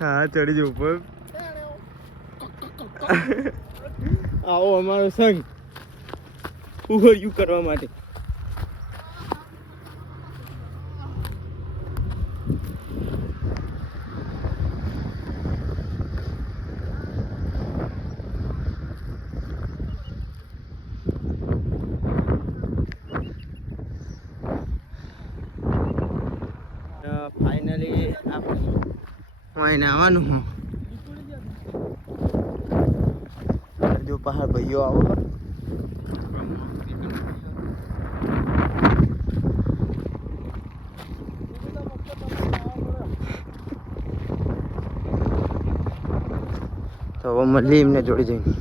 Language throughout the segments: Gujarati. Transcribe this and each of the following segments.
હા ચડી જવું ઉપર. આવો અમારો સંઘ ઉભર્યું કરવા માટે. ફાઇનલી આપણે હું આવવાનું હું જો પહાડ ભાઈઓ આવો તો હવે મળીએ એમને જોડે જઈને.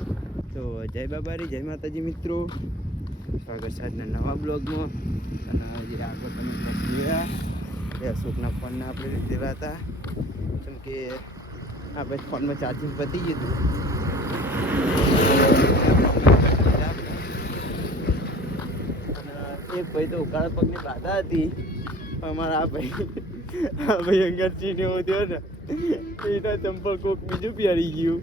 તો જય બાબારી, જય માતાજી મિત્રો, સ્વાગત છે આજના નવા બ્લોગમાં. અને જે આગળ તમે જોયા એ અશોકના ફોનને આપણે લીધેલા હતા, કેમ કે આપણે ફોનમાં ચાર્જિંગ પતી ગયું હતું. એક ભાઈ તો ઉકાળા પગની બાધા હતી, અમારા આ ભાઈ અંગરચીને એવું થયો ને એના ચંપલ કોક બીજું પહેરી ગયું.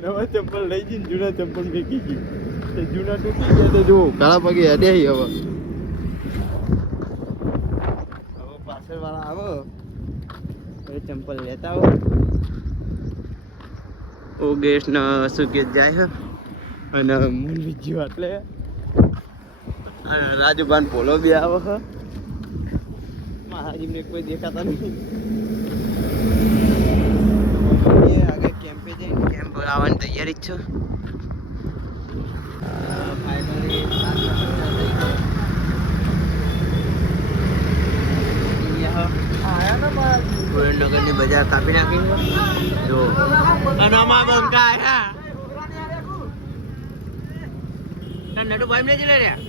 નવા ચંપલ લઈ જઈને જૂના ચંપલ ફેંકી ગયું. જૂના તૂટી ગયા તો જુઓ કાળા પગે હડે. હવે પાછળ વાળા આવો એ ચંપલ લેતા હો. ઓ ગેસ ના સુકે જાય છે અને મૂળ બીજી એટલે રાજુભાન પોલો બી આવો છે. મહારાજીને કોઈ દેખાતા નહીં. આગળ કેમ્પે જઈને કેમ્પ આવવાની તૈયારી જ છે. સુરેન્દ્રનગરની બજાર કાપી નાખી જો અનામા બંકા આયા નટુ ભાઈ ને જ લઈ રહ્યા.